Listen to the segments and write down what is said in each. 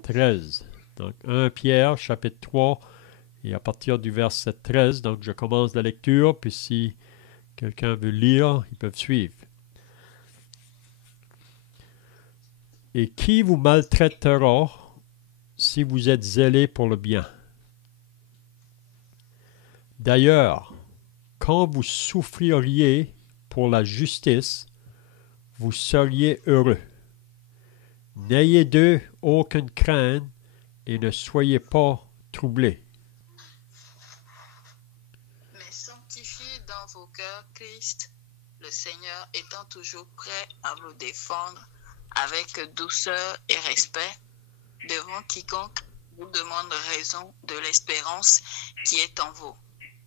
13. Donc 1 Pierre, chapitre 3, et à partir du verset 13, donc je commence la lecture, puis si quelqu'un veut lire, ils peuvent suivre. Et qui vous maltraitera si vous êtes zélé pour le bien? D'ailleurs, quand vous souffririez pour la justice, vous seriez heureux. N'ayez d'eux aucune crainte et ne soyez pas troublés. Mais sanctifiez dans vos cœurs Christ, le Seigneur étant toujours prêt à vous défendre avec douceur et respect devant quiconque vous demande raison de l'espérance qui est en vous,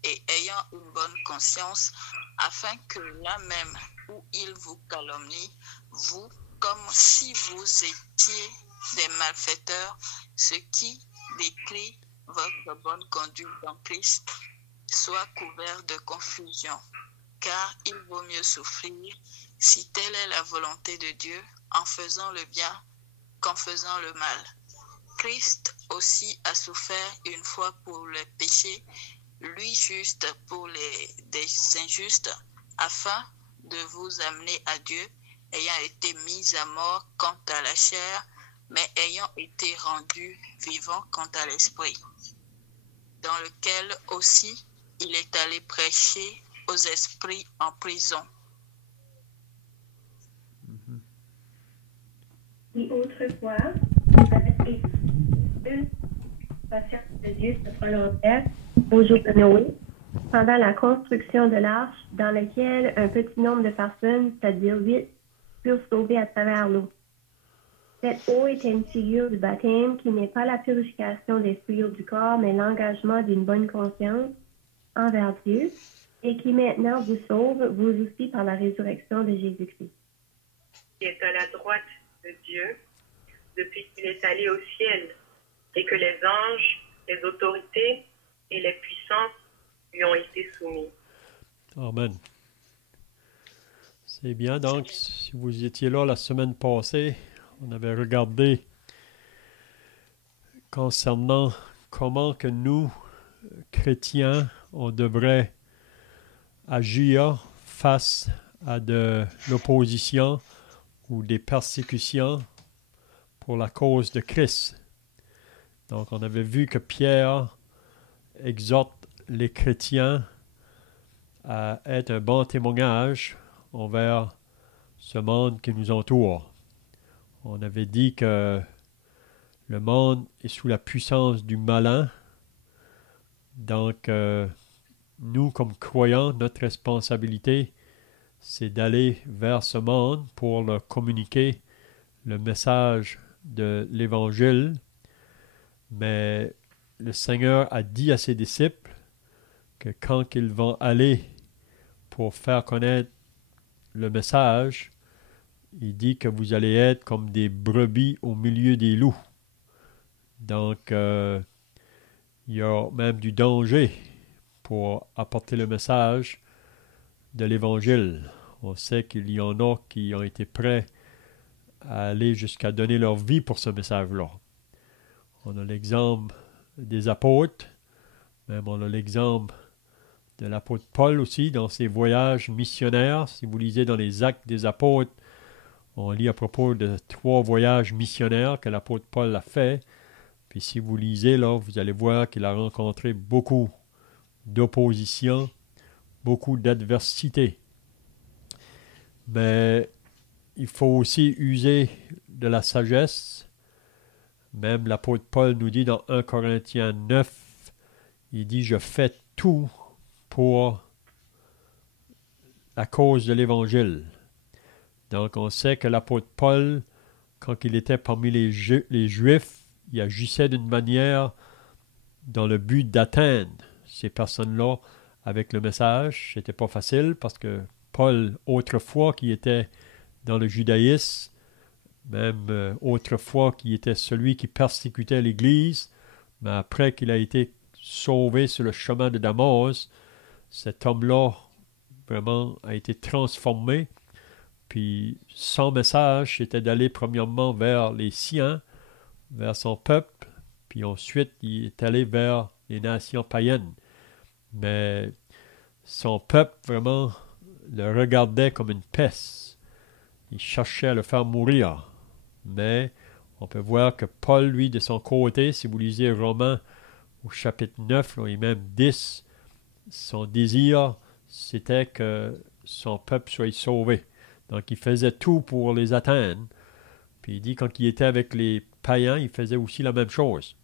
et ayant une bonne conscience, afin que là même où il vous calomnie, vous, comme si vous étiez des malfaiteurs, ce qui décrit votre bonne conduite dans Christ, soit couvert de confusion. Car il vaut mieux souffrir, si telle est la volonté de Dieu, en faisant le bien qu'en faisant le mal. Christ aussi a souffert une fois pour les péchés, lui juste pour des injustes, afin de vous amener à Dieu, ayant été mis à mort quant à la chair, mais ayant été rendu vivant quant à l'esprit, dans lequel aussi il est allé prêcher aux esprits en prison. Qui autrefois avait été une patience de Dieu se prolongait au jour de Noé, pendant la construction de l'arche, dans laquelle un petit nombre de personnes, c'est-à-dire 8, furent sauvées à travers l'eau. Cette eau était une figure du baptême qui n'est pas la purification des souillures du corps, mais l'engagement d'une bonne conscience envers Dieu, et qui maintenant vous sauve, vous aussi, par la résurrection de Jésus-Christ. Qui est à la droite de Dieu, depuis qu'il est allé au ciel, et que les anges, les autorités et les puissances lui ont été soumis. Amen. C'est bien. Donc, si vous étiez là la semaine passée, on avait regardé concernant comment que nous, chrétiens, on devrait agir face à de l'opposition ou des persécutions pour la cause de Christ. Donc, on avait vu que Pierre exhorte les chrétiens à être un bon témoignage envers ce monde qui nous entoure. On avait dit que le monde est sous la puissance du malin. Donc, nous, comme croyants, notre responsabilité, c'est d'aller vers ce monde pour leur communiquer le message de l'Évangile. Mais le Seigneur a dit à ses disciples que quand ils vont aller pour faire connaître le message, il dit que vous allez être comme des brebis au milieu des loups. Donc, il y a même du danger pour apporter le message de l'Évangile. On sait qu'il y en a qui ont été prêts à aller jusqu'à donner leur vie pour ce message-là. On a l'exemple des apôtres, même on a l'exemple de l'apôtre Paul aussi dans ses voyages missionnaires. Si vous lisez dans les Actes des apôtres, on lit à propos de 3 voyages missionnaires que l'apôtre Paul a fait. Puis si vous lisez là, vous allez voir qu'il a rencontré beaucoup d'opposition, beaucoup d'adversité. Mais il faut aussi user de la sagesse. Même l'apôtre Paul nous dit dans 1 Corinthiens 9, il dit « Je fais tout pour la cause de l'Évangile ». Donc on sait que l'apôtre Paul, quand il était parmi les Juifs, il agissait d'une manière dans le but d'atteindre ces personnes-là avec le message. C'était pas facile parce que Paul, autrefois, qui était dans le judaïsme, même autrefois qui était celui qui persécutait l'Église, mais après qu'il a été sauvé sur le chemin de Damas, cet homme-là vraiment a été transformé. Puis son message, c'était d'aller premièrement vers les siens, vers son peuple, puis ensuite il est allé vers les nations païennes. Mais son peuple vraiment le regardait comme une peste. Il cherchait à le faire mourir. Mais on peut voir que Paul, lui, de son côté, si vous lisez Romains au chapitre 9 là, et même 10, son désir, c'était que son peuple soit sauvé. Donc il faisait tout pour les atteindre. Puis il dit quand il était avec les païens, il faisait aussi la même chose.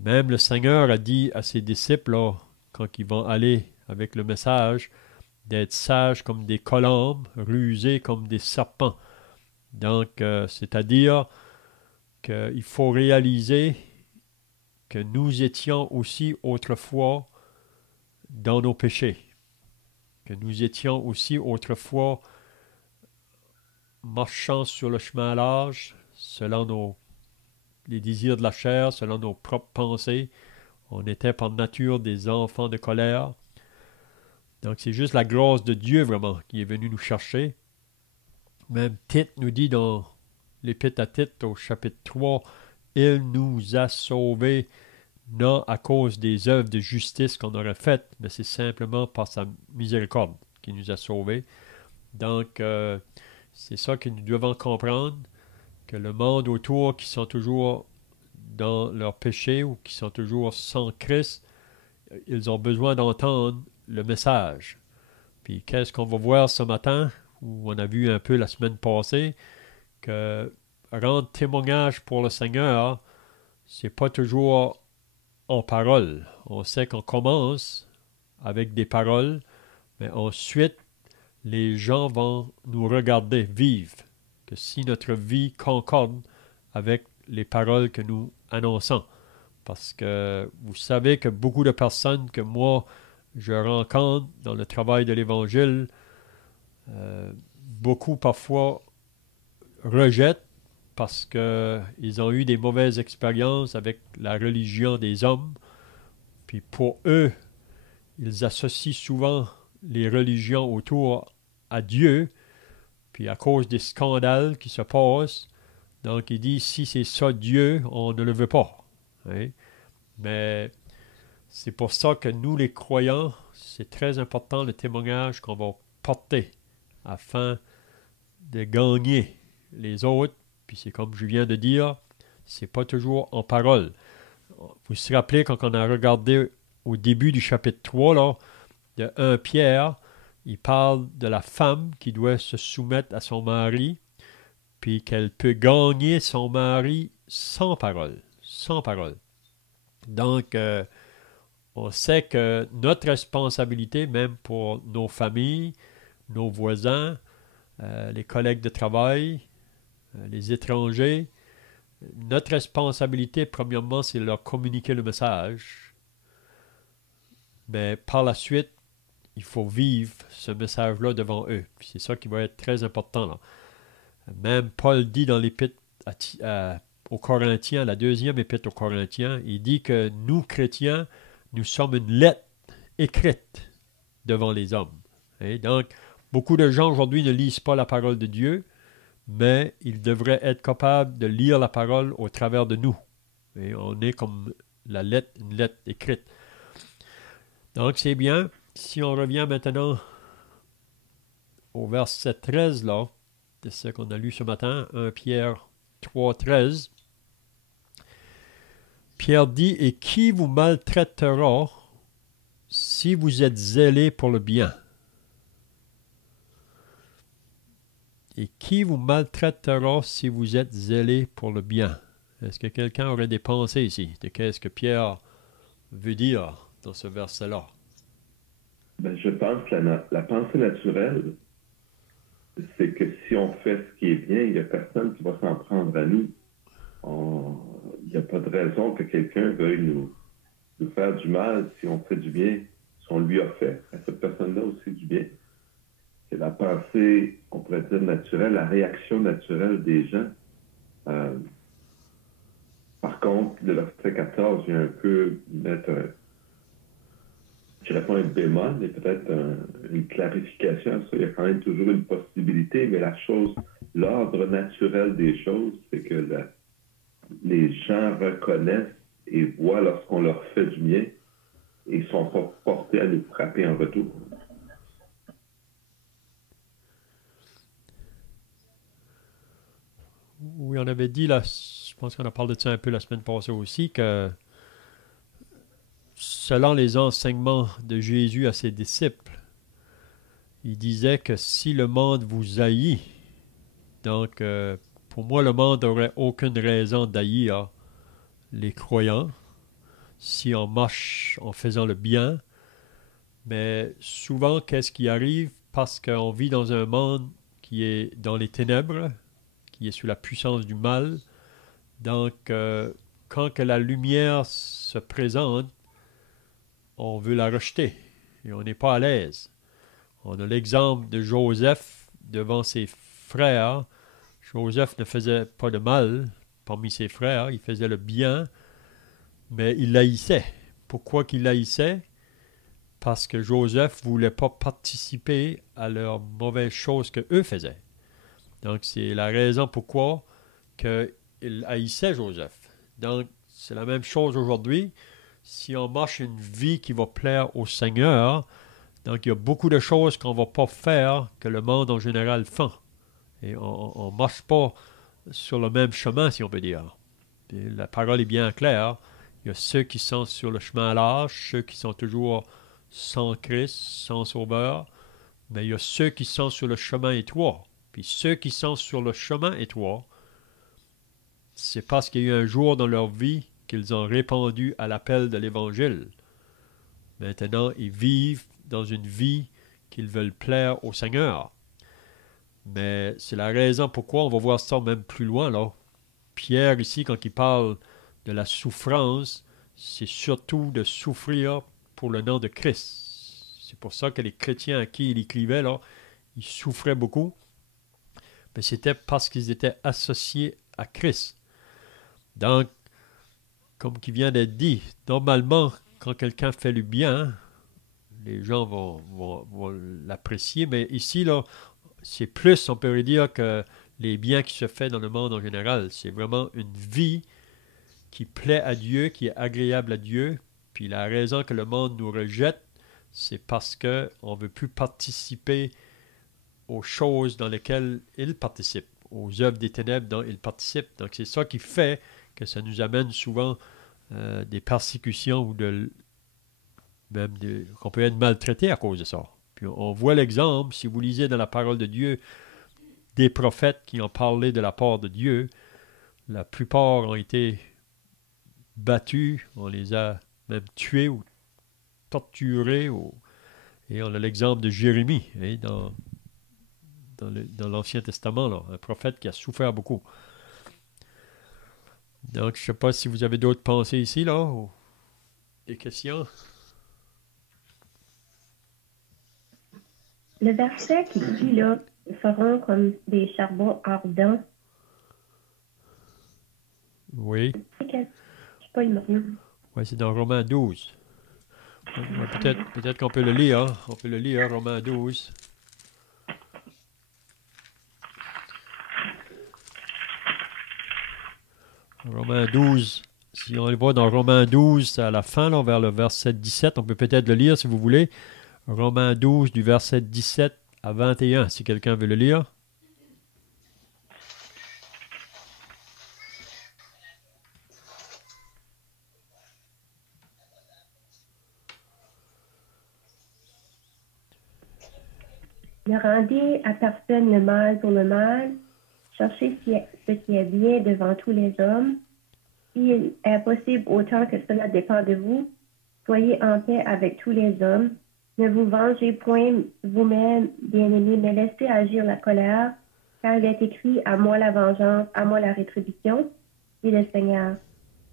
Même le Seigneur a dit à ses disciples, là, quand ils vont aller avec le message, d'être sages comme des colombes, rusés comme des serpents. Donc, c'est-à-dire qu'il faut réaliser que nous étions aussi autrefois dans nos péchés, que nous étions aussi autrefois marchant sur le chemin large, selon les désirs de la chair, selon nos propres pensées. On était par nature des enfants de colère. Donc c'est juste la grâce de Dieu vraiment qui est venue nous chercher. Même Tite nous dit dans l'Épître à Tite au chapitre 3, « Il nous a sauvés non à cause des œuvres de justice qu'on aurait faites, mais c'est simplement par sa miséricorde qu'il nous a sauvés. » Donc, c'est ça que nous devons comprendre, que le monde autour qui sont toujours dans leur péché ou qui sont toujours sans Christ, ils ont besoin d'entendre le message. Puis qu'est-ce qu'on va voir ce matin, où on a vu un peu la semaine passée, que rendre témoignage pour le Seigneur, c'est pas toujours en parole. On sait qu'on commence avec des paroles, mais ensuite, les gens vont nous regarder vivre, que si notre vie concorde avec les paroles que nous annonçons. Parce que vous savez que beaucoup de personnes que moi, je rencontre dans le travail de l'Évangile, beaucoup parfois rejettent parce qu'ils ont eu des mauvaises expériences avec la religion des hommes. Puis pour eux, ils associent souvent les religions autour à Dieu, puis à cause des scandales qui se passent, donc il dit, si c'est ça Dieu, on ne le veut pas. Hein? Mais c'est pour ça que nous, les croyants, c'est très important le témoignage qu'on va porter afin de gagner les autres. Puis c'est comme je viens de dire, c'est pas toujours en parole. Vous vous rappelez quand on a regardé au début du chapitre 3, là, de 1 Pierre, il parle de la femme qui doit se soumettre à son mari, puis qu'elle peut gagner son mari sans parole. Sans parole. Donc, on sait que notre responsabilité, même pour nos familles, nos voisins, les collègues de travail, les étrangers, notre responsabilité, premièrement, c'est de leur communiquer le message. Mais par la suite, il faut vivre ce message-là devant eux. Puis c'est ça qui va être très important, là. Même Paul dit dans l'épître aux Corinthiens, la deuxième épître aux Corinthiens, il dit que nous, chrétiens, nous sommes une lettre écrite devant les hommes. Et donc, beaucoup de gens aujourd'hui ne lisent pas la parole de Dieu, mais ils devraient être capables de lire la parole au travers de nous. Et on est comme une lettre écrite. Donc, c'est bien. Si on revient maintenant au verset 13, là, de ce qu'on a lu ce matin, 1 Pierre 3, 13, Pierre dit, « Et qui vous maltraitera si vous êtes zélés pour le bien? » Et qui vous maltraitera si vous êtes zélés pour le bien? Est-ce que quelqu'un aurait des pensées ici de qu'est-ce que Pierre veut dire dans ce verset-là? Ben, je pense que la pensée naturelle, c'est que si on fait ce qui est bien, il n'y a personne qui va s'en prendre à nous. Il n'y a pas de raison que quelqu'un veuille nous faire du mal si on fait du bien, si on lui a fait à cette personne-là aussi du bien. C'est la pensée, on pourrait dire naturelle, la réaction naturelle des gens. Par contre, le verset 14 vient un peu mettre je dirais pas un bémol, mais peut-être une clarification à ça. Il y a quand même toujours une possibilité, mais l'ordre naturel des choses, c'est que les gens reconnaissent et voient lorsqu'on leur fait du bien et sont pas portés à nous frapper en retour. Oui, on avait dit, là, je pense qu'on a parlé de ça un peu la semaine passée aussi, que selon les enseignements de Jésus à ses disciples, il disait que si le monde vous haït, donc pour moi, le monde n'aurait aucune raison d'haïr les croyants si on marche en faisant le bien. Mais souvent, qu'est-ce qui arrive? Parce qu'on vit dans un monde qui est dans les ténèbres, qui est sous la puissance du mal. Donc, quand que la lumière se présente, on veut la rejeter et on n'est pas à l'aise. On a l'exemple de Joseph devant ses frères. Joseph ne faisait pas de mal parmi ses frères, il faisait le bien, mais il haïssait. Pourquoi qu'il haïssait? Parce que Joseph ne voulait pas participer à leurs mauvaises choses qu'eux faisaient. Donc, c'est la raison pourquoi il haïssait Joseph. Donc, c'est la même chose aujourd'hui. Si on marche une vie qui va plaire au Seigneur, donc il y a beaucoup de choses qu'on ne va pas faire que le monde en général fait. Et on ne marche pas sur le même chemin, si on peut dire. Et la parole est bien claire. Il y a ceux qui sont sur le chemin large, ceux qui sont toujours sans Christ, sans Sauveur, mais il y a ceux qui sont sur le chemin étroit. Puis ceux qui sont sur le chemin étroit, c'est parce qu'il y a eu un jour dans leur vie qu'ils ont répondu à l'appel de l'Évangile. Maintenant, ils vivent dans une vie qu'ils veulent plaire au Seigneur. Mais c'est la raison pourquoi on va voir ça même plus loin, là. Pierre, ici, quand il parle de la souffrance, c'est surtout de souffrir pour le nom de Christ. C'est pour ça que les chrétiens à qui il écrivait, là, ils souffraient beaucoup. Mais c'était parce qu'ils étaient associés à Christ. Donc, comme qui vient d'être dit, normalement, quand quelqu'un fait le bien, les gens vont l'apprécier. Mais ici, là, c'est plus, on peut dire, que les biens qui se font dans le monde en général. C'est vraiment une vie qui plaît à Dieu, qui est agréable à Dieu. Puis la raison que le monde nous rejette, c'est parce qu'on ne veut plus participer aux choses dans lesquelles il participe, aux œuvres des ténèbres dont il participe. Donc c'est ça qui fait que ça nous amène souvent des persécutions ou qu'on peut être maltraité à cause de ça. Puis on voit l'exemple, si vous lisez dans la parole de Dieu, des prophètes qui ont parlé de la part de Dieu, la plupart ont été battus, on les a même tués ou torturés. Et on a l'exemple de Jérémie dans l'Ancien Testament, là, un prophète qui a souffert beaucoup. Donc, je ne sais pas si vous avez d'autres pensées ici, là, ou des questions. Le verset qui dit là, ils feront comme des charbons ardents. Oui. Je sais pas le nom. Oui, c'est dans Romains 12. Peut-être qu'on peut le lire. Hein? On peut le lire, Romains 12. Romains 12. Si on le voit dans Romains 12, à la fin, là, vers le verset 17, on peut peut-être le lire si vous voulez. Romains 12, du verset 17 à 21, si quelqu'un veut le lire. Ne rendez à personne le mal pour le mal. Cherchez ce qui est bien devant tous les hommes. S'il est possible, autant que cela dépend de vous, soyez en paix avec tous les hommes. Ne vous vengez point vous-même, bien-aimés, mais laissez agir la colère, car il est écrit: à moi la vengeance, à moi la rétribution, dit le Seigneur.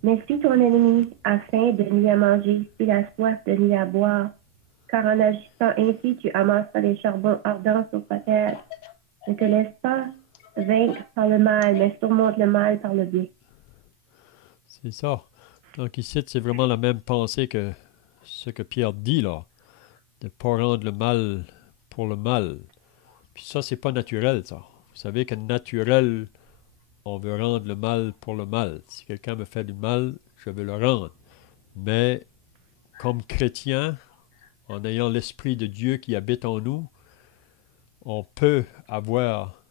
Mais si ton ennemi a faim, donne-lui à manger, s'il a soif, donne-lui à boire, car en agissant ainsi, tu amasseras les charbons ardents sur ta tête. Ne te laisse pas vaincre par le mal, mais surmonte le mal par le bien. C'est ça. Donc ici, c'est vraiment la même pensée que ce que Pierre dit là, de ne pas rendre le mal pour le mal. Puis ça, c'est pas naturel, ça. Vous savez que naturel, on veut rendre le mal pour le mal. Si quelqu'un me fait du mal, je veux le rendre. Mais comme chrétien, en ayant l'Esprit de Dieu qui habite en nous, on peut avoir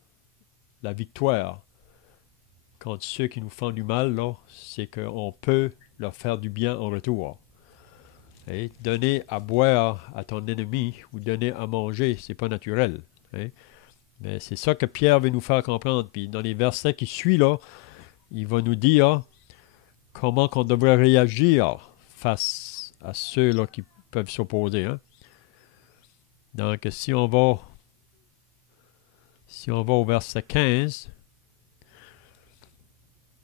la victoire contre ceux qui nous font du mal, là, c'est qu'on peut leur faire du bien en retour. Et donner à boire à ton ennemi ou donner à manger, c'est pas naturel. Hein? Mais c'est ça que Pierre veut nous faire comprendre. Puis dans les versets qui suivent, là, il va nous dire comment qu'on devrait réagir face à ceux-là qui peuvent s'opposer. Hein? Donc, si on va au verset 15,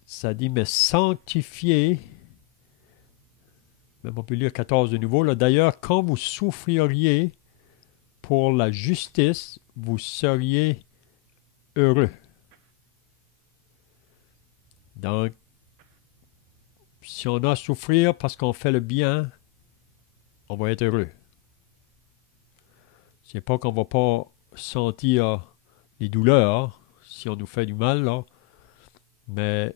ça dit, mais sanctifiez, même on peut lire 14 de nouveau, là, d'ailleurs, quand vous souffririez pour la justice, vous seriez heureux. Donc, si on a à souffrir parce qu'on fait le bien, on va être heureux. C'est pas qu'on va pas sentir les douleurs si on nous fait du mal, là, mais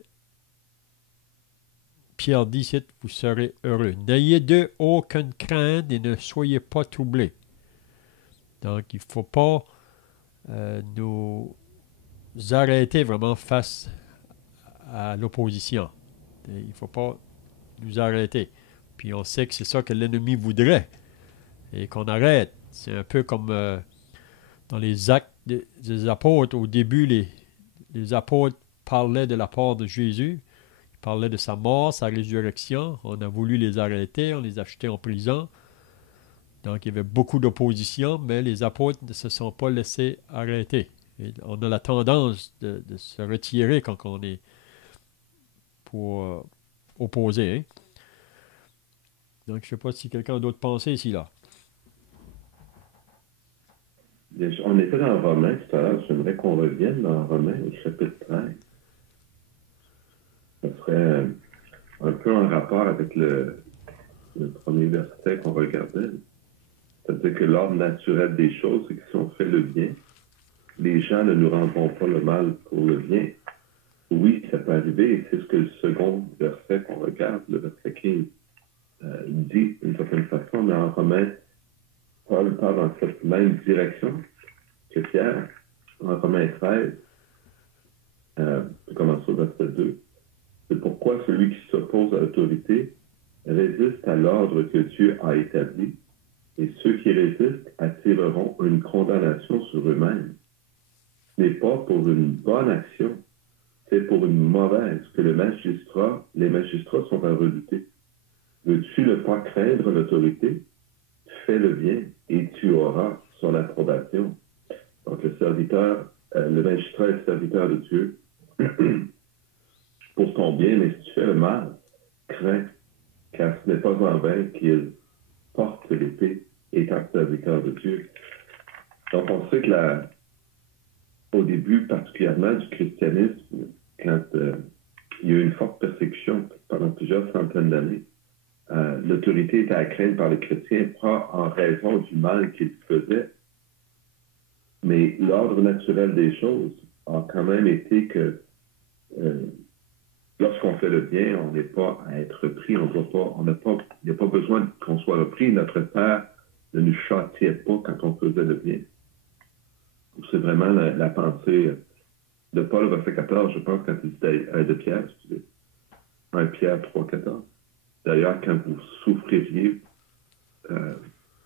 Pierre dit, vous serez heureux. N'ayez d'eux aucune crainte et ne soyez pas troublés. Donc, il ne faut pas nous arrêter vraiment face à l'opposition. Il ne faut pas nous arrêter. Puis on sait que c'est ça que l'ennemi voudrait. Et qu'on arrête. C'est un peu comme dans les actes des apôtres. Au début, les apôtres parlaient de la part de Jésus. Ils parlaient de sa mort, sa résurrection. On a voulu les arrêter. On les a jetés en prison. Donc, il y avait beaucoup d'opposition, mais les apôtres ne se sont pas laissés arrêter. Et on a la tendance de se retirer quand on est pour opposer. Hein? Donc, je ne sais pas si quelqu'un d'autre pensait ici, là. On était dans Romains tout à l'heure. J'aimerais qu'on revienne dans Romains au chapitre 13. Ça serait un peu en rapport avec le premier verset qu'on regardait. C'est-à-dire que l'ordre naturel des choses, c'est que si on fait le bien, les gens ne nous rendront pas le mal pour le bien. Oui, ça peut arriver, et c'est ce que le second verset qu'on regarde, le verset 15, dit d'une certaine façon, mais en Romains, Paul parle dans cette même direction que Pierre, en Romains 13, commence au verset 2. C'est pourquoi celui qui s'oppose à l'autorité résiste à l'ordre que Dieu a établi, et ceux qui résistent attireront une condamnation sur eux-mêmes. Ce n'est pas pour une bonne action, c'est pour une mauvaise que les magistrats sont à redouter. Veux-tu ne pas craindre l'autorité? Fais le bien et tu auras son approbation. Donc le magistrat est le serviteur de Dieu pour ton bien, mais si tu fais le mal, crains, car ce n'est pas en vain qu'il porte l'épée étant serviteur de Dieu. Donc on sait que au début particulièrement du christianisme, quand il y a eu une forte persécution pendant plusieurs centaines d'années, l'autorité était à craindre par les chrétiens, pas en raison du mal qu'ils faisaient, mais l'ordre naturel des choses a quand même été que lorsqu'on fait le bien, on n'est pas à être repris, il n'y a pas besoin qu'on soit repris. Notre Père ne nous châtiait pas quand on faisait le bien. C'est vraiment la pensée de Paul, verset 14, je pense, quand il dit de Pierre, excusez. 1 Pierre 3, 14. D'ailleurs, quand vous souffririez,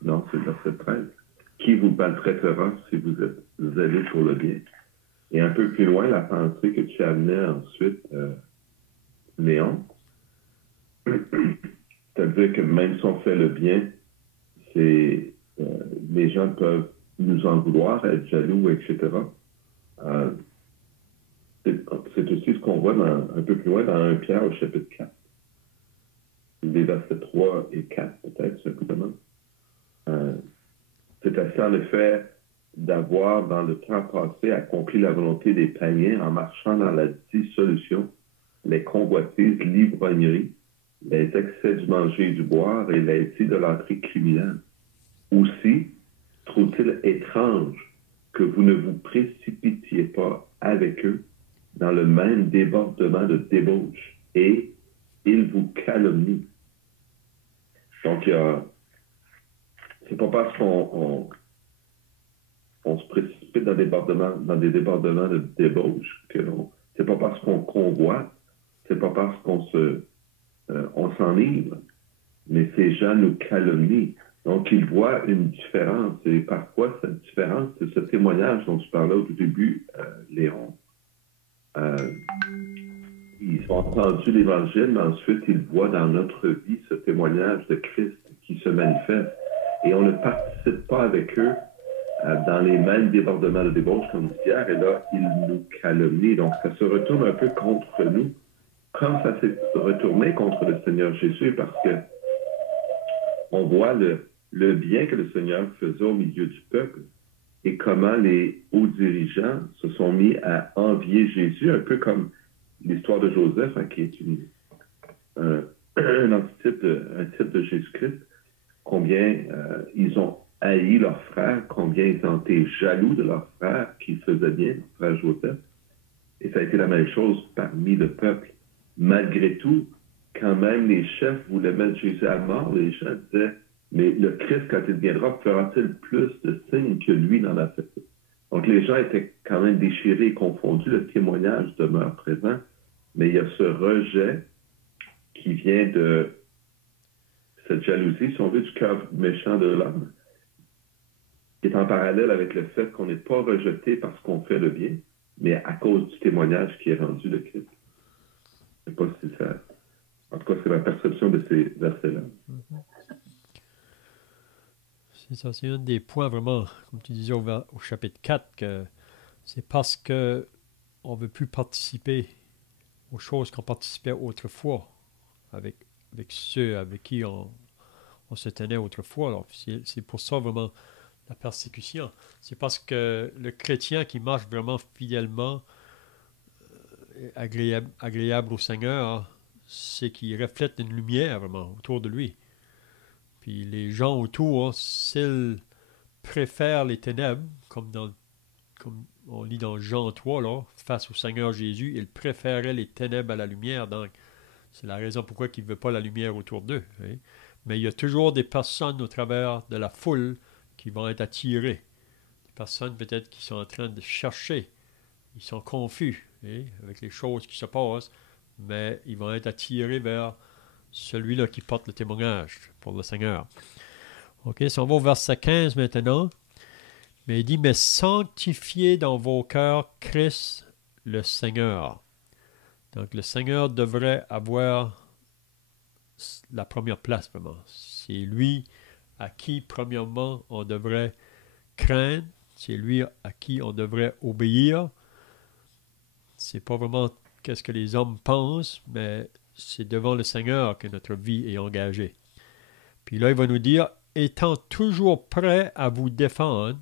non, c'est le verset 13, qui vous maltraitera si vous êtes zélé pour le bien. Et un peu plus loin, la pensée que tu amenais ensuite, Léon, c'est-à-dire que même si on fait le bien, les gens peuvent nous en vouloir, être jaloux, etc. C'est aussi ce qu'on voit un peu plus loin dans 1 Pierre au chapitre 4. Les versets 3 et 4, peut-être, simplement. C'est assez en effet d'avoir, dans le temps passé, accompli la volonté des païens en marchant dans la dissolution, les convoitises, l'ivrognerie, les excès du manger et du boire et les idolâtries criminelles. Aussi, trouve-t-il étrange que vous ne vous précipitiez pas avec eux dans le même débordement de débauche et ils vous calomnient. Donc, c'est pas parce qu'on se précipite dans des débordements de débauche c'est pas parce qu'on convoite, c'est pas parce on s'enivre, mais ces gens nous calomnient. Donc, ils voient une différence. Et parfois, cette différence, c'est ce témoignage dont tu parlais au début, Léon. Ils ont entendu l'Évangile, mais ensuite, ils voient dans notre vie ce témoignage de Christ qui se manifeste. Et on ne participe pas avec eux dans les mêmes débordements de débauche, comme dit Pierre, et là, ils nous calomnient. Donc, ça se retourne un peu contre nous, comme ça s'est retourné contre le Seigneur Jésus, parce que on voit le bien que le Seigneur faisait au milieu du peuple et comment les hauts dirigeants se sont mis à envier Jésus, un peu comme l'histoire de Joseph, hein, qui est un type de Jésus-Christ, combien ils ont haï leur frère, combien ils ont été jaloux de leur frère qui faisait bien, leur frère Joseph. Et ça a été la même chose parmi le peuple. Malgré tout, quand même les chefs voulaient mettre Jésus à mort, les gens disaient, mais le Christ, quand il viendra, fera-t-il plus de signes que lui n'en a fait? Donc les gens étaient quand même déchirés et confondus, le témoignage demeure présent, mais il y a ce rejet qui vient de cette jalousie, si on veut, du cœur méchant de l'homme, qui est en parallèle avec le fait qu'on n'est pas rejeté parce qu'on fait le bien, mais à cause du témoignage qui est rendu de Christ. Je ne sais pas si ça... En tout cas, c'est ma perception de ces versets-là. C'est ça, c'est un des points vraiment, comme tu disais au chapitre 4, que c'est parce qu'on ne veut plus participer aux choses qu'on participait autrefois avec ceux avec qui on se tenait autrefois. Alors, c'est pour ça vraiment la persécution. C'est parce que le chrétien qui marche vraiment fidèlement, agréable au Seigneur, c'est qu'il reflète une lumière vraiment autour de lui. Puis les gens autour, s'ils préfèrent les ténèbres, comme on lit dans Jean 3, là, face au Seigneur Jésus, ils préféraient les ténèbres à la lumière. Donc, c'est la raison pourquoi ils ne veulent pas la lumière autour d'eux. Hein. Mais il y a toujours des personnes au travers de la foule qui vont être attirées. Des personnes peut-être qui sont en train de chercher. Ils sont confus hein, avec les choses qui se passent, mais ils vont être attirés vers celui-là qui porte le témoignage pour le Seigneur. OK, si on va au verset 15 maintenant, mais il dit, « Mais sanctifiez dans vos cœurs Christ le Seigneur. » Donc, le Seigneur devrait avoir la première place, vraiment. C'est lui à qui, premièrement, on devrait craindre. C'est lui à qui on devrait obéir. C'est pas vraiment qu'est-ce que les hommes pensent, mais c'est devant le Seigneur que notre vie est engagée. Puis là, il va nous dire, étant toujours prêt à vous défendre.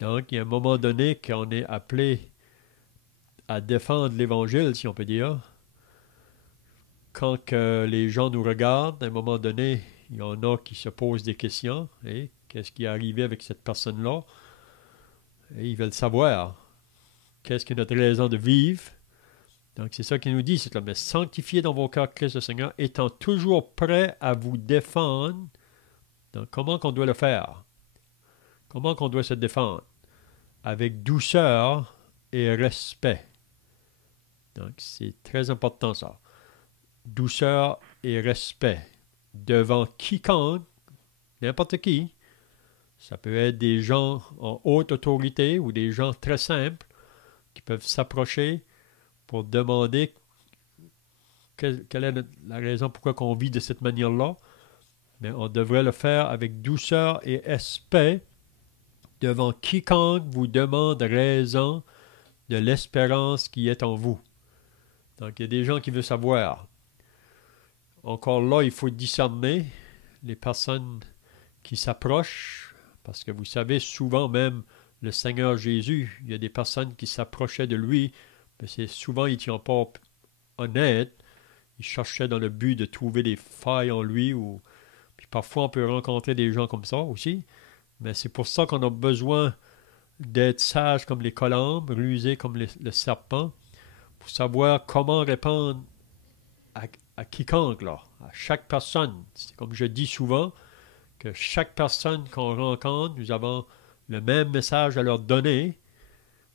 Donc, il y a un moment donné qu'on est appelé à défendre l'Évangile, si on peut dire. Quand que les gens nous regardent, à un moment donné, il y en a qui se posent des questions. Et qu'est-ce qui est arrivé avec cette personne-là? Et ils veulent savoir. Qu'est-ce que notre raison de vivre? Donc, c'est ça qu'il nous dit, c'est là, mais sanctifiez dans vos cœurs Christ le Seigneur, étant toujours prêt à vous défendre. Donc, comment qu'on doit le faire? Comment qu'on doit se défendre? Avec douceur et respect. Donc, c'est très important ça. Douceur et respect. Devant quiconque, n'importe qui. Ça peut être des gens en haute autorité ou des gens très simples qui peuvent s'approcher pour demander quelle est la raison pourquoi on vit de cette manière-là. Mais on devrait le faire avec douceur et respect devant quiconque vous demande raison de l'espérance qui est en vous. Donc, il y a des gens qui veulent savoir. Encore là, il faut discerner les personnes qui s'approchent, parce que vous savez, souvent même, le Seigneur Jésus, il y a des personnes qui s'approchaient de lui, mais c'est souvent, ils n'étaient pas honnêtes. Ils cherchaient dans le but de trouver des failles en lui. Puis parfois, on peut rencontrer des gens comme ça aussi. Mais c'est pour ça qu'on a besoin d'être sage comme les colombes, rusé comme le serpent, pour savoir comment répondre à quiconque, là, à chaque personne. C'est comme je dis souvent, que chaque personne qu'on rencontre, nous avons le même message à leur donner,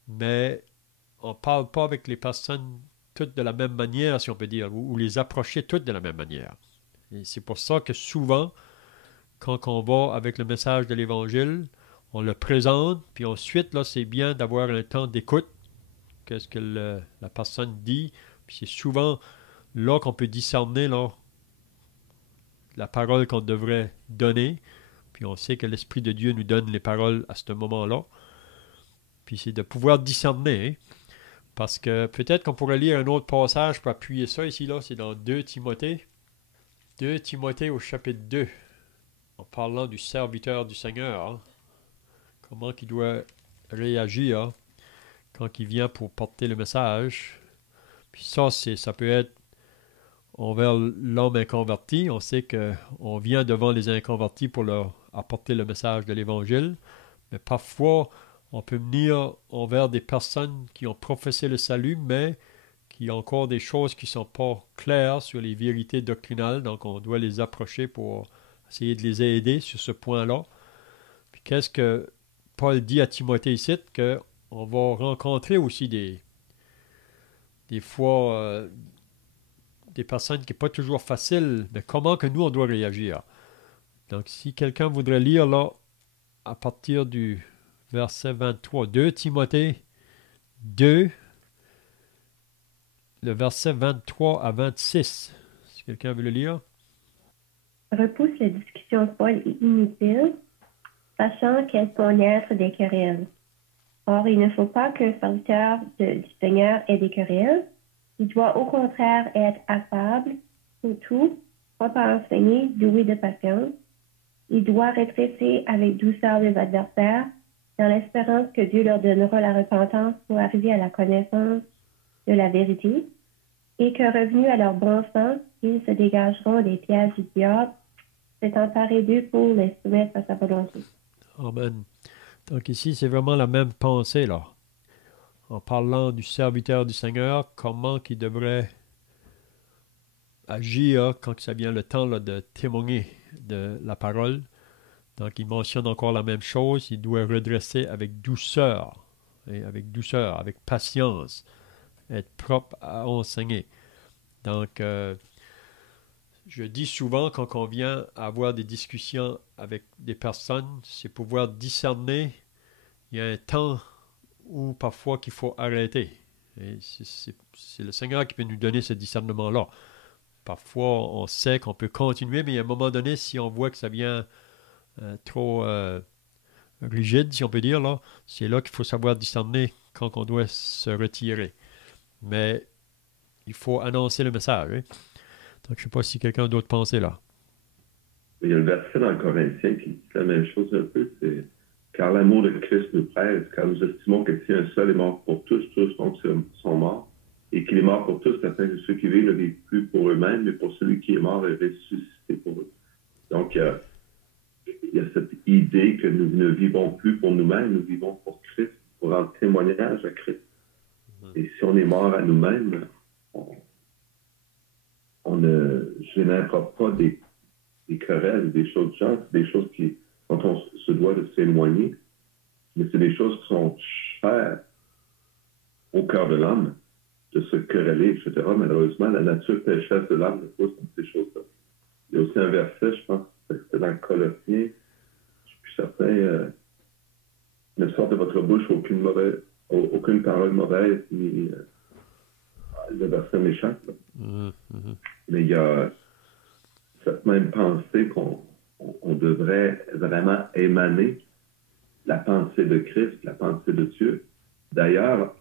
mais on ne parle pas avec les personnes toutes de la même manière, si on peut dire, ou les approcher toutes de la même manière. Et c'est pour ça que souvent, quand on va avec le message de l'Évangile, on le présente, puis ensuite, là, c'est bien d'avoir un temps d'écoute, qu'est-ce que la personne dit, puis c'est souvent là qu'on peut discerner là, la parole qu'on devrait donner, puis on sait que l'Esprit de Dieu nous donne les paroles à ce moment-là, puis c'est de pouvoir discerner, hein? Parce que peut-être qu'on pourrait lire un autre passage pour appuyer ça ici, là, c'est dans 2 Timothée. 2 Timothée au chapitre 2, en parlant du serviteur du Seigneur, hein? Comment il doit réagir quand il vient pour porter le message. Puis ça peut être envers l'homme inconverti. On sait qu'on vient devant les inconvertis pour leur apporter le message de l'Évangile, mais parfois on peut venir envers des personnes qui ont professé le salut, mais qui ont encore des choses qui ne sont pas claires sur les vérités doctrinales, donc on doit les approcher pour essayer de les aider sur ce point-là. Puis qu'est-ce que Paul dit à Timothée ici, qu'on va rencontrer aussi des fois des personnes qui n'est pas toujours facile, mais comment que nous on doit réagir. Donc si quelqu'un voudrait lire là, à partir du verset 23, 2 Timothée 2, le verset 23 à 26. Si quelqu'un veut le lire. Repousse les discussions folles et inutiles, sachant qu'elles sont naître des querelles. Or, il ne faut pas qu'un serviteur du Seigneur ait des querelles. Il doit au contraire être affable, surtout, propre à enseigner, doué de patience. Il doit redresser avec douceur les adversaires, dans l'espérance que Dieu leur donnera la repentance pour arriver à la connaissance de la vérité, et que revenus à leur bon sens, ils se dégageront des pièges du diable, s'étant emparés d'eux pour les soumettre à sa volonté. Amen. Donc ici, c'est vraiment la même pensée, là. En parlant du serviteur du Seigneur, comment il devrait agir quand ça vient le temps là, de témoigner de la parole. Donc, il mentionne encore la même chose. Il doit redresser avec douceur, avec patience, être propre à enseigner. Donc, je dis souvent, quand on vient avoir des discussions avec des personnes, c'est pouvoir discerner. Il y a un temps où parfois qu'il faut arrêter. Et c'est le Seigneur qui peut nous donner ce discernement-là. Parfois, on sait qu'on peut continuer, mais à un moment donné, si on voit que ça vient trop rigide, si on peut dire, là, c'est là qu'il faut savoir discerner quand on doit se retirer. Mais il faut annoncer le message. Hein? Donc, je ne sais pas si quelqu'un d'autre pensait là. Il y a le verset dans Corinthiens qui dit la même chose un peu, c'est « Car l'amour de Christ nous presse, car nous estimons que si un seul est mort pour tous, tous donc sont morts, et qu'il est mort pour tous, afin que ceux qui vivent ne vivent plus pour eux-mêmes, mais pour celui qui est mort et ressuscité pour eux. » Donc, il y a cette idée que nous ne vivons plus pour nous-mêmes, nous vivons pour Christ, pour rendre témoignage à Christ. Et si on est mort à nous-mêmes, on ne générera pas des querelles, des choses de gens, des choses dont on se doit de s'éloigner, mais c'est des choses qui sont chères au cœur de l'homme, de se quereller, etc. Malheureusement, la nature pécheresse de l'âme ne pousse dans ces choses-là. Il y a aussi un verset, je pense que c'était dans Colossiens, je ne suis plus certain, ne sort de votre bouche aucune parole mauvaise, ni le verset méchant. Mais il y a cette même pensée qu'on devrait vraiment émaner la pensée de Christ, la pensée de Dieu. D'ailleurs,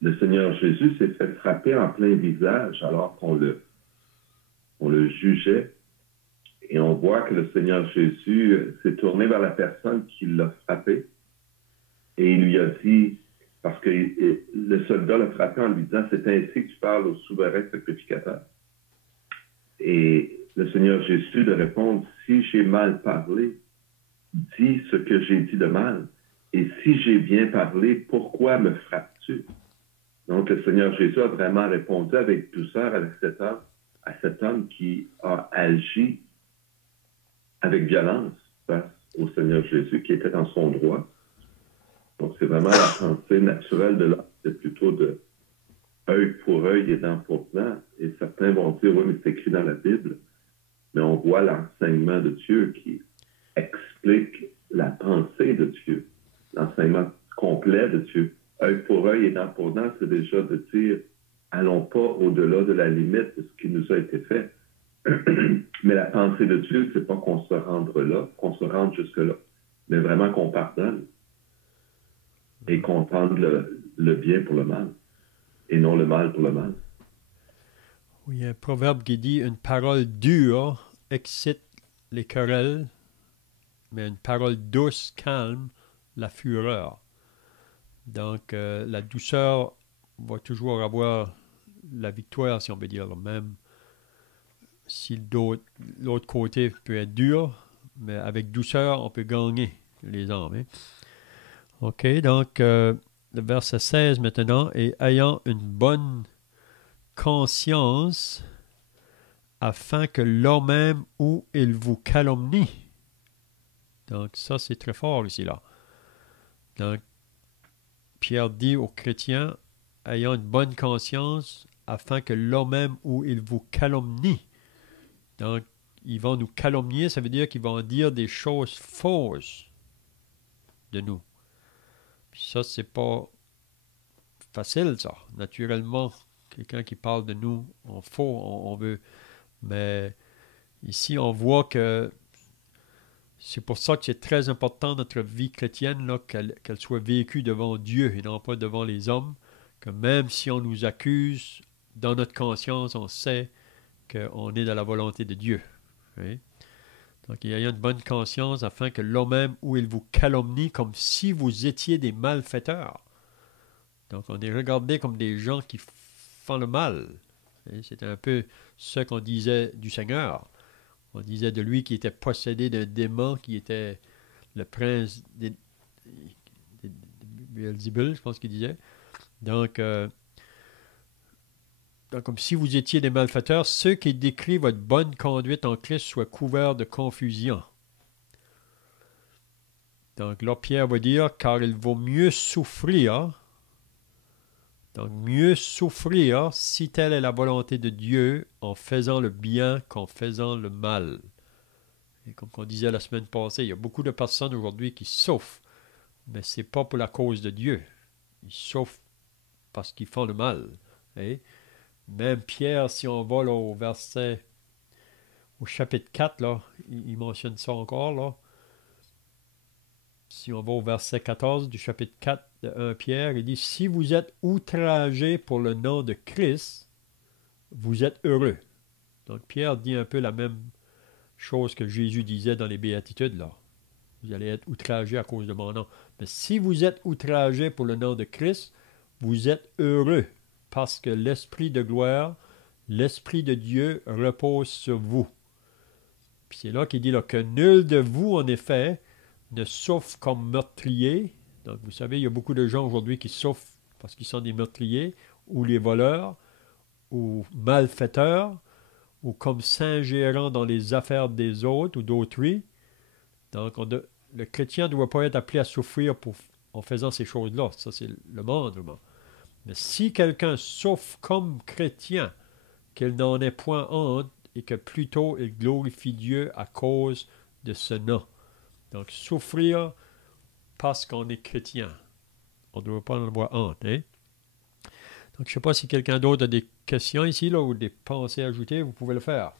le Seigneur Jésus s'est fait frapper en plein visage alors qu'on le jugeait. Et on voit que le Seigneur Jésus s'est tourné vers la personne qui l'a frappé. Et il lui a dit, parce que le soldat l'a frappé en lui disant, c'est ainsi que tu parles au souverain sacrificateur. Et le Seigneur Jésus de répondre, si j'ai mal parlé, dis ce que j'ai dit de mal. Et si j'ai bien parlé, pourquoi me frappes-tu? Donc, le Seigneur Jésus a vraiment répondu avec douceur à cet homme qui a agi avec violence face au Seigneur Jésus, qui était dans son droit. Donc, c'est vraiment la pensée naturelle de l'homme. C'est plutôt de œil pour œil et dent pour dent. Et certains vont dire, oui, mais c'est écrit dans la Bible. Mais on voit l'enseignement de Dieu qui explique la pensée de Dieu, l'enseignement complet de Dieu. Œil pour œil et dent pour dent, c'est déjà de dire, allons pas au-delà de la limite de ce qui nous a été fait. Mais la pensée de Dieu, c'est pas qu'on se rende là, qu'on se rende jusque-là, mais vraiment qu'on pardonne et qu'on tende le bien pour le mal et non le mal pour le mal. Oui, il y a un proverbe qui dit « Une parole dure excite les querelles, mais une parole douce calme la fureur. » Donc, la douceur va toujours avoir la victoire, si on peut dire, même si l'autre côté peut être dur, mais avec douceur, on peut gagner les hommes. Hein? OK, donc, le verset 16 maintenant, « Et ayant une bonne conscience, afin que l'homme même où il vous calomnie. » Donc, ça, c'est très fort ici, là. Donc, Pierre dit aux chrétiens, ayant une bonne conscience, afin que l'homme même où il vous calomnie. Donc, ils vont nous calomnier, ça veut dire qu'ils vont dire des choses fausses de nous. Puis ça, c'est pas facile, ça. Naturellement, quelqu'un qui parle de nous en faux, on veut. Mais ici, on voit que c'est pour ça que c'est très important notre vie chrétienne, là, qu'elle soit vécue devant Dieu et non pas devant les hommes. Que même si on nous accuse, dans notre conscience, on sait qu'on est dans la volonté de Dieu. Oui? Donc, il y a une bonne conscience afin que l'homme même où il vous calomnie comme si vous étiez des malfaiteurs. Donc, on est regardé comme des gens qui font le mal. C'était un peu ce qu'on disait du Seigneur. On disait de lui qui était possédé d'un démon, qui était le prince de Beelzébul, je pense qu'il disait. Donc, comme si vous étiez des malfaiteurs, ceux qui décrivent votre bonne conduite en Christ soient couverts de confusion. Donc là, Pierre va dire, car il vaut mieux souffrir. Donc, mieux souffrir, si telle est la volonté de Dieu, en faisant le bien qu'en faisant le mal. Et comme on disait la semaine passée, il y a beaucoup de personnes aujourd'hui qui souffrent, mais ce n'est pas pour la cause de Dieu. Ils souffrent parce qu'ils font le mal. Et même Pierre, si on va là, au chapitre 4, là, il mentionne ça encore, là. Si on va au verset 14 du chapitre 4 de 1 Pierre, il dit « Si vous êtes outragés pour le nom de Christ, vous êtes heureux. » Donc Pierre dit un peu la même chose que Jésus disait dans les béatitudes, là. Vous allez être outragés à cause de mon nom. Mais si vous êtes outragés pour le nom de Christ, vous êtes heureux, parce que l'Esprit de gloire, l'Esprit de Dieu repose sur vous. Puis c'est là qu'il dit là, que nul de vous, en effet, ne souffre comme meurtrier. Donc, vous savez, il y a beaucoup de gens aujourd'hui qui souffrent parce qu'ils sont des meurtriers, ou les voleurs, ou malfaiteurs, ou comme s'ingérant dans les affaires des autres ou d'autrui. Donc, le chrétien ne doit pas être appelé à souffrir en faisant ces choses-là. Ça, c'est le mandement. Mais si quelqu'un souffre comme chrétien, qu'il n'en ait point honte, et que plutôt il glorifie Dieu à cause de ce nom. Donc, souffrir parce qu'on est chrétien. On ne doit pas en avoir honte. Hein? Donc, je ne sais pas si quelqu'un d'autre a des questions ici, là, ou des pensées ajoutées, vous pouvez le faire.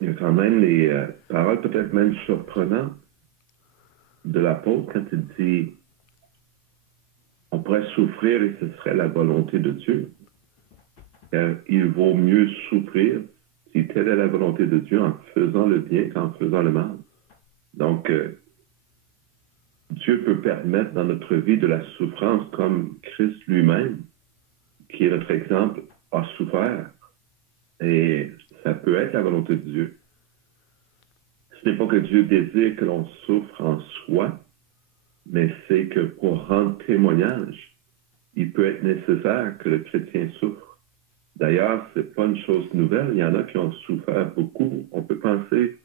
Il y a quand même les paroles peut-être même surprenantes de l'apôtre quand il dit on pourrait souffrir et ce serait la volonté de Dieu. Car il vaut mieux souffrir si telle est la volonté de Dieu en faisant le bien qu'en faisant le mal. Donc, Dieu peut permettre dans notre vie de la souffrance comme Christ lui-même, qui est notre exemple, a souffert. Et ça peut être la volonté de Dieu. Ce n'est pas que Dieu désire que l'on souffre en soi, mais c'est que pour rendre témoignage il peut être nécessaire que le chrétien souffre. D'ailleurs, ce n'est pas une chose nouvelle. Il y en a qui ont souffert beaucoup. On peut penser,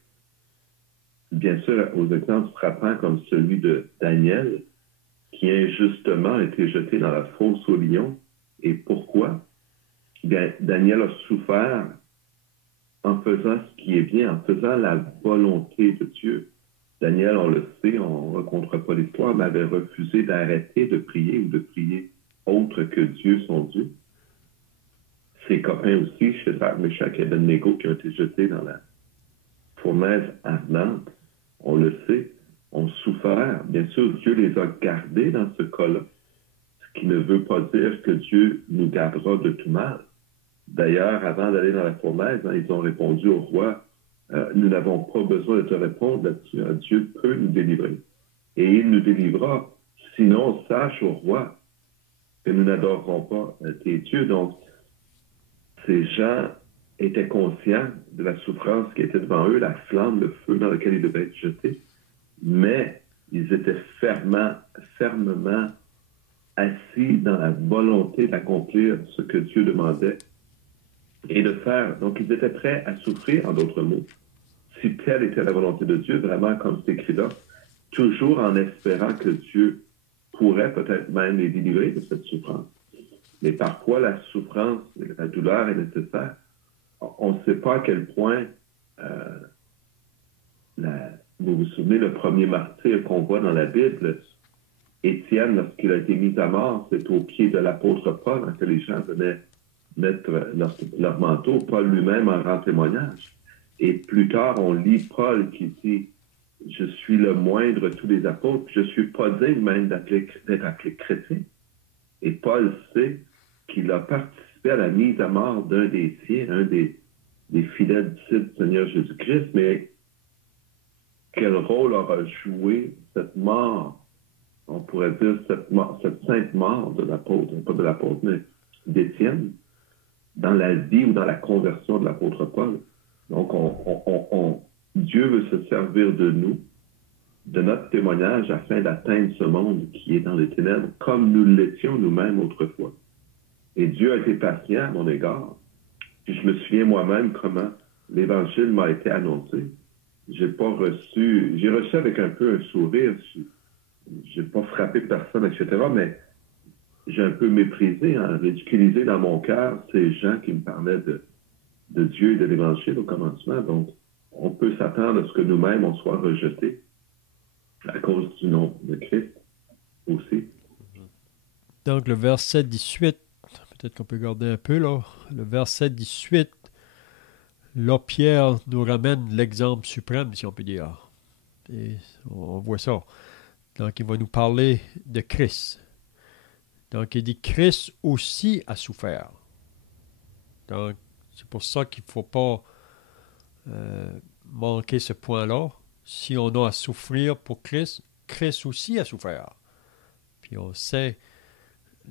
bien sûr, aux exemples frappants comme celui de Daniel, qui injustement a été jeté dans la fosse aux lions. Et pourquoi? Bien, Daniel a souffert en faisant ce qui est bien, en faisant la volonté de Dieu. Daniel, on le sait, on ne racontera pas l'histoire, mais avait refusé d'arrêter de prier ou de prier autre que Dieu, son Dieu. Ses copains aussi, Shadrach, Meshach et Abednego, qui ont été jetés dans la fournaise ardente, on le sait, ont souffert. Bien sûr, Dieu les a gardés dans ce cas-là, ce qui ne veut pas dire que Dieu nous gardera de tout mal. D'ailleurs, avant d'aller dans la fournaise, ils ont répondu au roi, nous n'avons pas besoin de te répondre là-dessus. Dieu peut nous délivrer. Et il nous délivrera. Sinon, sache au roi que nous n'adorerons pas tes dieux. Donc, ces gens étaient conscients de la souffrance qui était devant eux, la flamme, le feu dans lequel ils devaient être jetés, mais ils étaient fermement assis dans la volonté d'accomplir ce que Dieu demandait et de faire. Donc, ils étaient prêts à souffrir, en d'autres mots, si telle était la volonté de Dieu, vraiment comme c'est écrit là, toujours en espérant que Dieu pourrait peut-être même les délivrer de cette souffrance. Mais parfois, la souffrance et la douleur est nécessaire. On ne sait pas à quel point, vous vous souvenez, le premier martyr qu'on voit dans la Bible, Étienne, lorsqu'il a été mis à mort, c'est au pied de l'apôtre Paul hein, que les gens venaient mettre leur manteau. Paul lui-même en rend témoignage. Et plus tard, on lit Paul qui dit « Je suis le moindre de tous les apôtres, je ne suis pas digne même d'être appelé chrétien. » Et Paul sait qu'il a participé à la mise à mort d'un des siens, un des fidèles disciples du Seigneur Jésus-Christ, mais quel rôle aura joué cette mort, on pourrait dire cette sainte mort de l'apôtre, pas de l'apôtre, mais d'Étienne, dans la vie ou dans la conversion de l'apôtre Paul. Donc, Dieu veut se servir de nous, de notre témoignage, afin d'atteindre ce monde qui est dans les ténèbres, comme nous l'étions nous-mêmes autrefois. Et Dieu a été patient à mon égard. Puis je me souviens moi-même comment l'Évangile m'a été annoncé. J'ai reçu avec un peu un sourire. J'ai pas frappé personne, etc., mais j'ai un peu méprisé, ridiculisé dans mon cœur ces gens qui me parlaient de Dieu et de l'Évangile au commencement. Donc, on peut s'attendre à ce que nous-mêmes, on soit rejetés à cause du nom de Christ aussi. Donc, le verset 18, peut-être qu'on peut garder un peu, là. Le verset 18, là, Pierre nous ramène l'exemple suprême, si on peut dire. Et on voit ça. Donc, il va nous parler de Christ. Donc, il dit Christ aussi a souffert. Donc, c'est pour ça qu'il ne faut pas manquer ce point-là. Si on a à souffrir pour Christ, Christ aussi a souffert. Puis on sait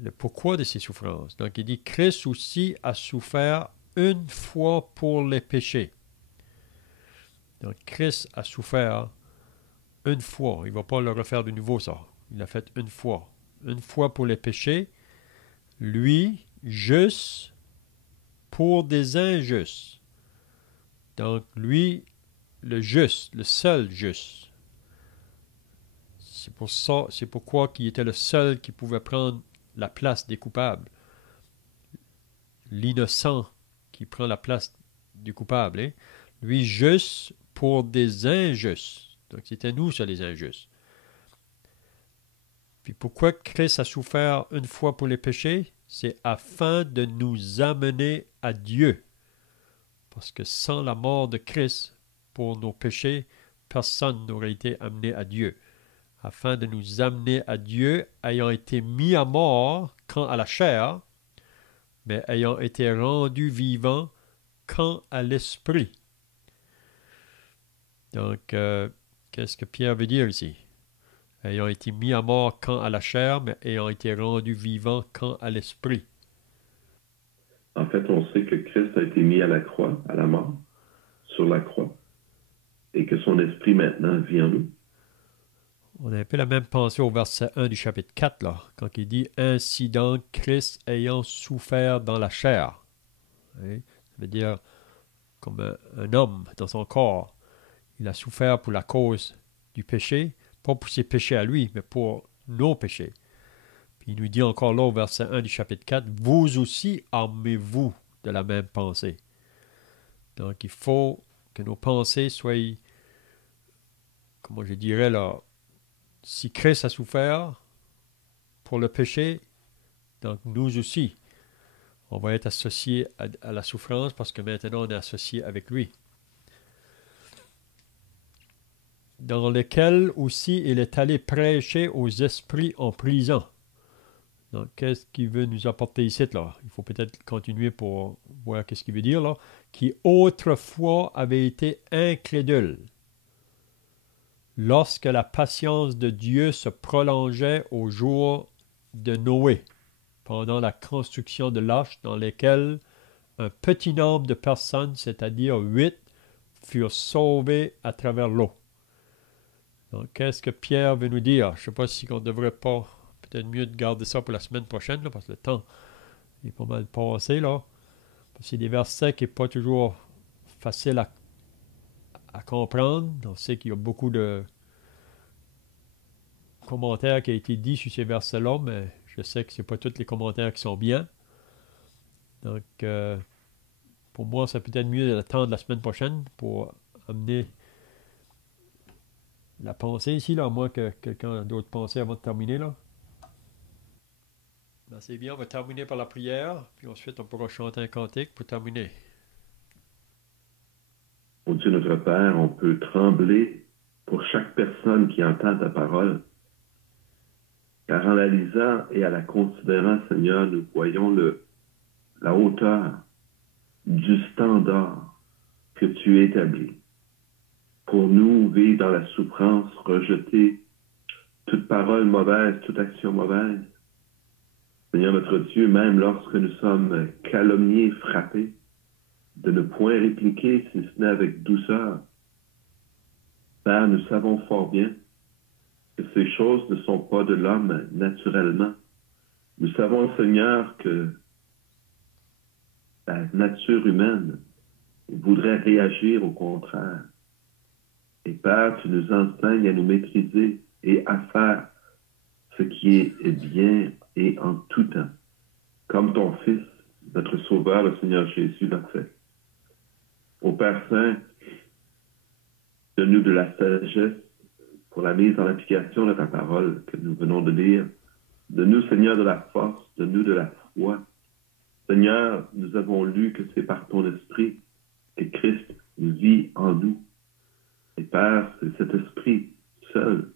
le pourquoi de ces souffrances. Donc, il dit Christ aussi a souffert une fois pour les péchés. Donc, Christ a souffert une fois. Il ne va pas le refaire de nouveau, ça. Il l'a fait une fois. Une fois pour les péchés. Lui, juste pour des injustes. Donc, lui, le juste, le seul juste. C'est pourquoi qu'il était le seul qui pouvait prendre la place des coupables. L'innocent qui prend la place du coupable. Hein? Lui, juste pour des injustes. Donc, c'était nous, ça, les injustes. Puis pourquoi Christ a souffert une fois pour les péchés? C'est afin de nous amener à Dieu. Parce que sans la mort de Christ pour nos péchés, personne n'aurait été amené à Dieu. Afin de nous amener à Dieu, ayant été mis à mort quant à la chair, mais ayant été rendu vivant quant à l'esprit. Donc, qu'est-ce que Pierre veut dire ici? Ayant été mis à mort quant à la chair, mais ayant été rendu vivant quant à l'esprit. En fait, on sait que Christ a été mis à la croix, à la mort, sur la croix, et que son esprit maintenant vit en nous. On a un peu la même pensée au verset 1 du chapitre 4, là, quand il dit « Ainsi donc, Christ ayant souffert dans la chair. » Ça veut dire comme un homme dans son corps. Il a souffert pour la cause du péché, pas pour ses péchés à lui, mais pour nos péchés. Puis il nous dit encore là au verset 1 du chapitre 4, « Vous aussi armez-vous de la même pensée. » Donc il faut que nos pensées soient, comment je dirais là, si Christ a souffert pour le péché, donc nous aussi, on va être associés à la souffrance parce que maintenant on est associés avec lui. Dans lequel aussi il est allé prêcher aux esprits en prison. Donc, qu'est-ce qu'il veut nous apporter ici, là? Il faut peut-être continuer pour voir qu'est-ce qu'il veut dire, là. Qui autrefois avait été incrédule, lorsque la patience de Dieu se prolongeait au jour de Noé, pendant la construction de l'arche dans laquelle un petit nombre de personnes, c'est-à-dire 8, furent sauvées à travers l'eau. Donc, qu'est-ce que Pierre veut nous dire? Je ne sais pas si on ne devrait pas, peut-être mieux de garder ça pour la semaine prochaine, là, parce que le temps est pas mal passé, là. C'est des versets qui n'est pas toujours facile à comprendre. On sait qu'il y a beaucoup de commentaires qui ont été dits sur ces versets-là, mais je sais que ce n'est pas tous les commentaires qui sont bien. Donc, pour moi, c'est peut-être mieux d'attendre la semaine prochaine pour amener la pensée ici, là, à moins que quelqu'un ait d'autres pensées avant de terminer, là. Ben, c'est bien, on va terminer par la prière, puis ensuite on pourra chanter un cantique pour terminer. Ô Dieu notre Père, on peut trembler pour chaque personne qui entend ta parole, car en la lisant et à la considérant, Seigneur, nous voyons la hauteur du standard que tu établis. Pour nous, vivre dans la souffrance, rejeter toute parole mauvaise, toute action mauvaise. Seigneur notre Dieu, même lorsque nous sommes calomniés, frappés, de ne point répliquer, si ce n'est avec douceur. Père, nous savons fort bien que ces choses ne sont pas de l'homme naturellement. Nous savons, Seigneur, que la nature humaine voudrait réagir au contraire. Et Père, tu nous enseignes à nous maîtriser et à faire ce qui est bien et en tout temps, comme ton Fils, notre Sauveur, le Seigneur Jésus, l'a fait. Ô Père Saint, donne-nous de la sagesse pour la mise en application de ta parole que nous venons de lire. Donne-nous, Seigneur, de la force, donne-nous de la foi. Seigneur, nous avons lu que c'est par ton esprit que Christ vit en nous. Et Père, c'est cet esprit seul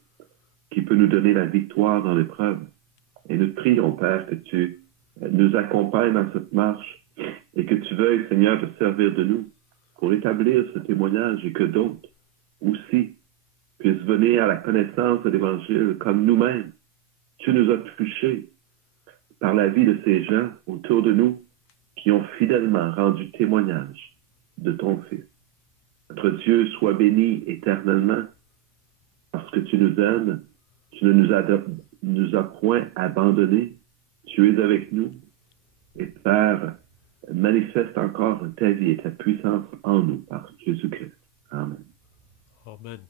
qui peut nous donner la victoire dans l'épreuve. Et nous prions, Père, que tu nous accompagnes dans cette marche et que tu veuilles, Seigneur, te servir de nous pour établir ce témoignage et que d'autres aussi puissent venir à la connaissance de l'Évangile comme nous-mêmes. Tu nous as touchés par la vie de ces gens autour de nous qui ont fidèlement rendu témoignage de ton Fils. Notre Dieu soit béni éternellement parce que tu nous aimes, tu ne nous as point abandonnés, tu es avec nous. Et Père, manifeste encore ta vie et ta puissance en nous par Jésus-Christ. Amen. Amen.